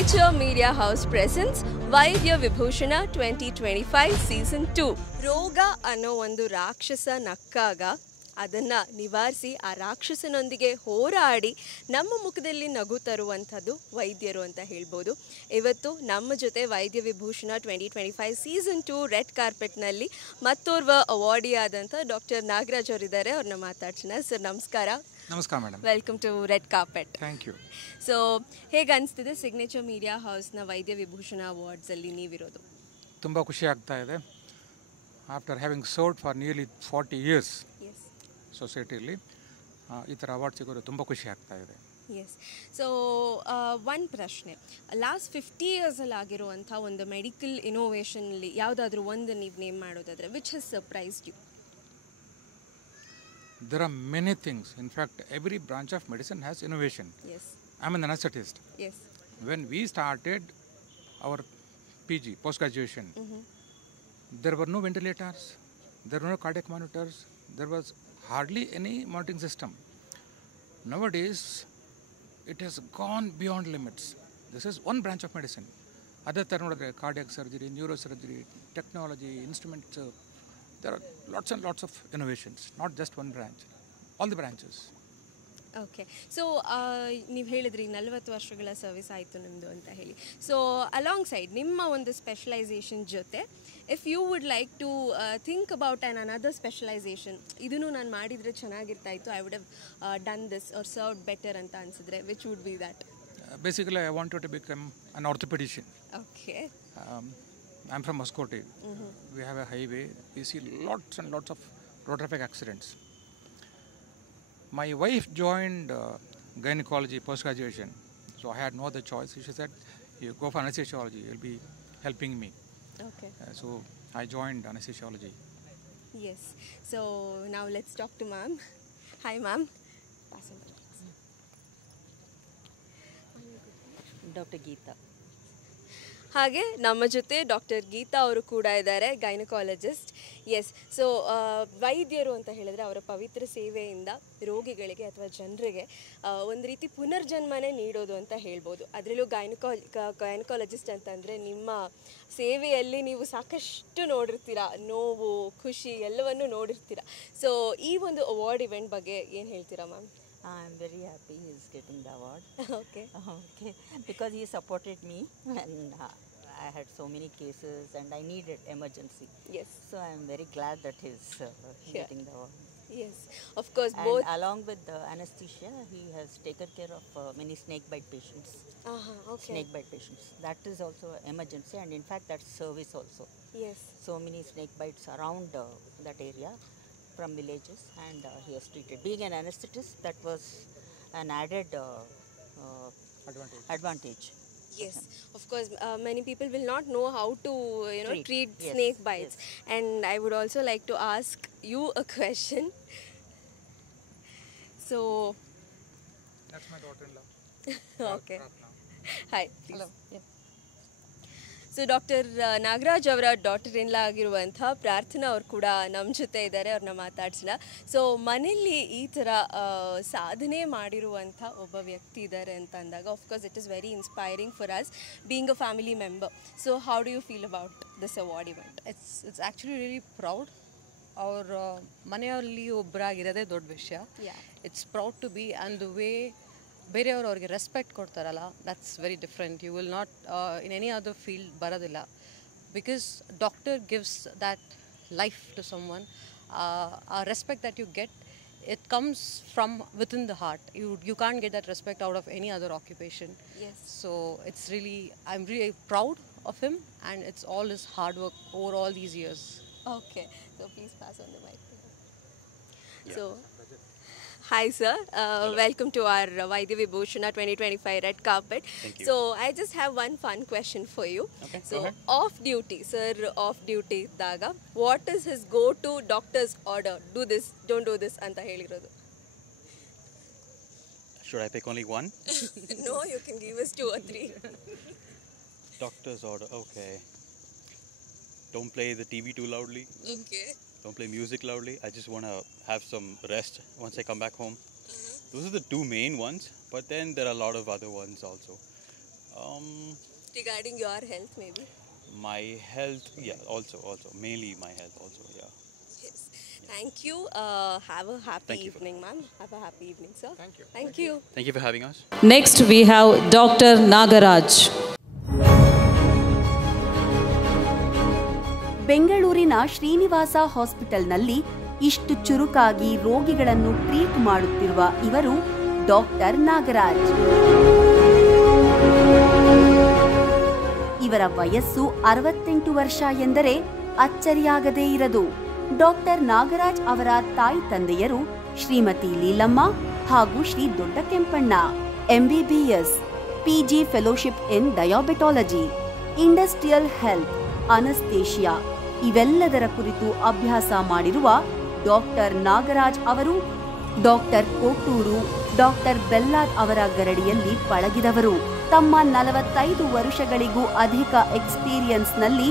Signature Media House presents Vaidya Vibhushana 2025 Season 2. ರೋಗ ಅನ್ನೋ ಒಂದು ರಾಕ್ಷಸ ನಕ್ಕಾಗ ಅದನ್ನು ನಿವಾರಿಸಿ ಆ ರಾಕ್ಷಸನೊಂದಿಗೆ ಹೋರಾಡಿ ನಮ್ಮ ಮುಖದಲ್ಲಿ ನಗು ತರುವಂಥದ್ದು ವೈದ್ಯರು ಅಂತ ಹೇಳ್ಬೋದು. ಇವತ್ತು ನಮ್ಮ ಜೊತೆ ವೈದ್ಯ ವಿಭೂಷಣ 2025 ಸೀಸನ್ 2 ರೆಡ್ ಕಾರ್ಪೆಟ್ನಲ್ಲಿ ಮತ್ತೋರ್ವ ಅವಾರ್ಡಿ ಆದಂಥ ಡಾಕ್ಟರ್ ನಾಗರಾಜ್ ಅವರಿದ್ದಾರೆ. ಅವ್ರನ್ನ ಮಾತಾಡ್ಸೋಣ. ಸರ್ ನಮಸ್ಕಾರ. ನಮಸ್ಕಾರ madam. Welcome to red carpet. Thank you. So ಹೇಗೆ ಅನಿಸ್ತಿದೆ ಸಿಗ್ನೇಚರ್ ಮೀಡಿಯಾ ಹೌಸ್ನ ವೈದ್ಯ ವಿಭೂಷಣ ಅವಾರ್ಡ್ಸಲ್ಲಿ ನೀವಿರೋದು? ತುಂಬ ಖುಷಿ ಆಗ್ತಾ ಇದೆ. After having served for nearly 40 years ಸೊಸೈಟಿಯಲ್ಲಿ ಈ ಥರ ಅವಾರ್ಡ್ ಸಿಗೋದು ತುಂಬ ಖುಷಿ ಆಗ್ತಾ ಇದೆ. ಎಸ್. ಸೊ ಒಂದು ಪ್ರಶ್ನೆ, ಲಾಸ್ಟ್ 50 ಇಯರ್ಸಲ್ಲಿ ಆಗಿರುವಂಥ ಒಂದು ಮೆಡಿಕಲ್ ಇನೋವೇಷನಲ್ಲಿ ಯಾವುದಾದ್ರೂ ಒಂದು ನೀವು ನೇಮ್ ಮಾಡೋದಾದರೆ which has surprised you? There are many things. In fact, every branch of medicine has innovation. Yes. I'm an anesthetist. Yes. When we started our PG, post-graduation, there were no ventilators, there were no cardiac monitors, there was hardly any monitoring system. Nowadays, it has gone beyond limits. This is one branch of medicine. Other than cardiac surgery, neurosurgery, technology, instruments, there are lots and lots of innovations, not just one branch, all the branches. Okay. So ನೀವು ಹೇಳಿದ್ರಿ 40 ವರ್ಷಗಳ service ಆಯಿತು ನಿಮ್ಮದು ಅಂತ ಹೇಳಿ. So along side ನಿಮ್ಮ ಒಂದು specialisation ಜೊತೆ if you would like to think about an another specialisation, ಇದನ್ನು ನಾನು ಮಾಡಿದರೆ ಚೆನ್ನಾಗಿರ್ತಾಯಿತ್ತು, I would have done this or served better ಅಂತ ಅನಿಸಿದ್ರೆ which would be that? Basically, I wanted to become an orthopedician. Okay. I'm from Muskote. We have a highway. We see lots and lots of road traffic accidents. My wife joined gynecology post-graduation, so I had no other choice. She said, "You go for anesthesiology. You'll be helping me." Okay. So I joined anesthesiology. Yes. So now let's talk to ma'am. Hi, ma'am. Doctor Geetha. ಹಾಗೆ ನಮ್ಮ ಜೊತೆ doctor Geetha ಅವರು ಕೂಡ ಇದ್ದಾರೆ, gynaecologist. S. So ವೈದ್ಯರು ಅಂತ ಹೇಳಿದ್ರೆ ಅವರ ಪವಿತ್ರ ಸೇವೆಯಿಂದ ರೋಗಿಗಳಿಗೆ ಅಥವಾ ಜನರಿಗೆ ಒಂದು ರೀತಿ ಪುನರ್ಜನ್ಮನೇ ನೀಡೋದು ಅಂತ ಹೇಳ್ಬೋದು. ಅದರಲ್ಲೂ ಗೈನಕಾಲಜಿಸ್ಟ್ ಅಂತಂದರೆ ನಿಮ್ಮ ಸೇವೆಯಲ್ಲಿ ನೀವು ಸಾಕಷ್ಟು ನೋಡಿರ್ತೀರ, ನೋವು ಖುಷಿ ಎಲ್ಲವನ್ನೂ ನೋಡಿರ್ತೀರ. ಸೊ ಈ ಒಂದು ಅವಾರ್ಡ್ ಇವೆಂಟ್ ಬಗ್ಗೆ ಏನು ಹೇಳ್ತೀರಾ ma'am? I'm very happy he is getting the award. Okay. Okay, because he supported me and I had so many cases and I needed emergency. Yes. So I am very glad that he is getting the award. Yes, of course. And both along with the anesthesia, he has taken care of many snake bite patients. Okay. Snake bite patients. That is also emergency, and in fact that's service also. Yes. So many snake bites around that area from villages, and he has treated. Being an anesthetist, that was an added advantage. Yes, of course. Many people will not know how to, treat Yes, snake bites. yes. And I would also like to ask you a question. So, That's my daughter-in-law. okay. Hi. Please. Hello. Yeah. So doctor Nagaraj ಅವರ daughter in ಲಾ ಆಗಿರುವಂಥ ಪ್ರಾರ್ಥನಾ ಅವರು ಕೂಡ ನಮ್ಮ ಜೊತೆ ಇದ್ದಾರೆ, ಅವ್ರನ್ನ ಮಾತಾಡ್ಸೋಣ. ಸೊ ಮನೆಯಲ್ಲಿ ಈ ಥರ ಸಾಧನೆ ಮಾಡಿರುವಂಥ ಒಬ್ಬ ವ್ಯಕ್ತಿ ಇದ್ದಾರೆ ಅಂತ ಅಂದಾಗ of course it is very inspiring for us being a family member. So how do you feel about this award event? It's actually really proud. ಅವ್ರ ಮನೆಯಲ್ಲಿ ಒಬ್ಬರಾಗಿರೋದೇ ದೊಡ್ಡ ವಿಷಯ. It's proud to be and the way ಬೇರೆಯವರು ಅವ್ರಿಗೆ respect ಕೊಡ್ತಾರಲ್ಲ, that's very different. You will not in any other field ಬರೋದಿಲ್ಲ. Because doctor gives that life to someone. ಆ respect that you get, it comes from within the heart. You can't get that respect out of any other occupation. Yes. So it's really, I'm really proud of him, and it's all his hard work over all these years. Okay. So please pass on the mic. Yeah. So, hi sir. Welcome to our Vaidya Vibhushana 2025 red carpet. Thank you. So I just have one fun question for you. Okay, So go ahead. off duty, sir, off duty daga, what is his go-to doctor's order? Do this, don't do this anta helirodu. Should I pick only one? No, you can give us 2 or 3. Doctor's order, okay. Don't play the TV too loudly. Okay. Don't play music loudly. I just want to have some rest once I come back home. Those are the two main ones, but then there are a lot of other ones also. Regarding your health, maybe? My health, yeah, also, mainly my health also, yeah. Yes. Thank you. Have a happy Thank you. evening, ma'am. Have a happy evening, sir. Thank you. Thank you. Thank you for having us. Next we have Dr. Nagaraj. ಬೆಂಗಳೂರಿನ ಶ್ರೀನಿವಾಸ ಹಾಸ್ಪಿಟಲ್ನಲ್ಲಿ ಇಷ್ಟು ಚುರುಕಾಗಿ ರೋಗಿಗಳನ್ನು treat ಮಾಡುತ್ತಿರುವ ಇವರು doctor Nagaraj. ಇವರ ವಯಸ್ಸು 68 ವರ್ಷ ಎಂದರೆ ಅಚ್ಚರಿಯಾಗದೇ ಇರದು. ಡಾಕ್ಟರ್ ನಾಗರಾಜ್ ಅವರ ತಾಯಿ ತಂದೆಯರು ಶ್ರೀಮತಿ ಲೀಲಮ್ಮ ಹಾಗೂ Shri Dodda Kempanna. MBBS, PG fellowship in diabetology, industrial health, anaesthesia ಇವೆಲ್ಲದರ ಕುರಿತು ಅಭ್ಯಾಸ ಮಾಡಿರುವ ಡಾಕ್ಟರ್ ನಾಗರಾಜ್ ಅವರು ಡಾಕ್ಟರ್ ಕೋಟೂರು, ಡಾಕ್ಟರ್ ಬೆಲ್ಲಾದ್ ಅವರ ಗರಡಿಯಲ್ಲಿ ಪಳಗಿದವರು. ತಮ್ಮ 45 ವರ್ಷಗಳಿಗೂ ಅಧಿಕ ಎಕ್ಸ್ಪೀರಿಯನ್ಸ್ನಲ್ಲಿ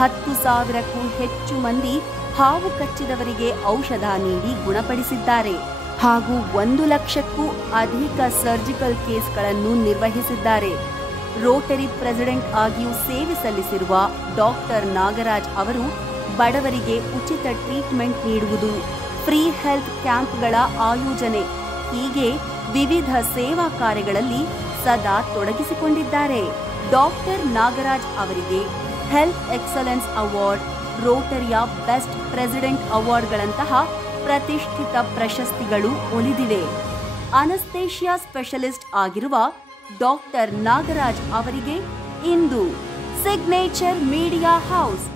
10,000ಕ್ಕೂ ಹೆಚ್ಚು ಮಂದಿ ಹಾವು ಕಚ್ಚಿದವರಿಗೆ ಔಷಧ ನೀಡಿ ಗುಣಪಡಿಸಿದ್ದಾರೆ ಹಾಗೂ 1 ಲಕ್ಷಕ್ಕೂ ಅಧಿಕ ಸರ್ಜಿಕಲ್ ಕೇಸ್ಗಳನ್ನು ನಿರ್ವಹಿಸಿದ್ದಾರೆ. ರೋಟರಿ ಪ್ರೆಸಿಡೆಂಟ್ ಆಗಿಯೂ ಸೇವೆ ಸಲ್ಲಿಸಿರುವ ಡಾಕ್ಟರ್ ನಾಗರಾಜ್ ಅವರು ಬಡವರಿಗೆ ಉಚಿತ ಟ್ರೀಟ್ಮೆಂಟ್ ನೀಡುವುದು, ಫ್ರೀ ಹೆಲ್ತ್ ಕ್ಯಾಂಪ್ಗಳ ಆಯೋಜನೆ ಹೀಗೆ ವಿವಿಧ ಸೇವಾ ಕಾರ್ಯಗಳಲ್ಲಿ ಸದಾ ತೊಡಗಿಸಿಕೊಂಡಿದ್ದಾರೆ. ಡಾಕ್ಟರ್ ನಾಗರಾಜ್ ಅವರಿಗೆ ಹೆಲ್ತ್ ಎಕ್ಸಲೆನ್ಸ್ ಅವಾರ್ಡ್, ರೋಟರಿಯ ಬೆಸ್ಟ್ ಪ್ರೆಸಿಡೆಂಟ್ ಅವಾರ್ಡ್ಗಳಂತಹ ಪ್ರತಿಷ್ಠಿತ ಪ್ರಶಸ್ತಿಗಳು ಒಲಿದಿವೆ. ಅನಸ್ತೇಷಿಯಾ ಸ್ಪೆಷಲಿಸ್ಟ್ ಆಗಿರುವ ಡಾಕ್ಟರ್ ನಾಗರಾಜ್ ಅವರಿಗೆ ಇಂದು signature media house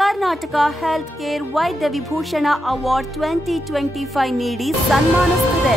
Karnataka health care Vaidya Vibhushana award 2025 ನೀಡಿ ಸನ್ಮಾನಿಸುತ್ತಿದೆ.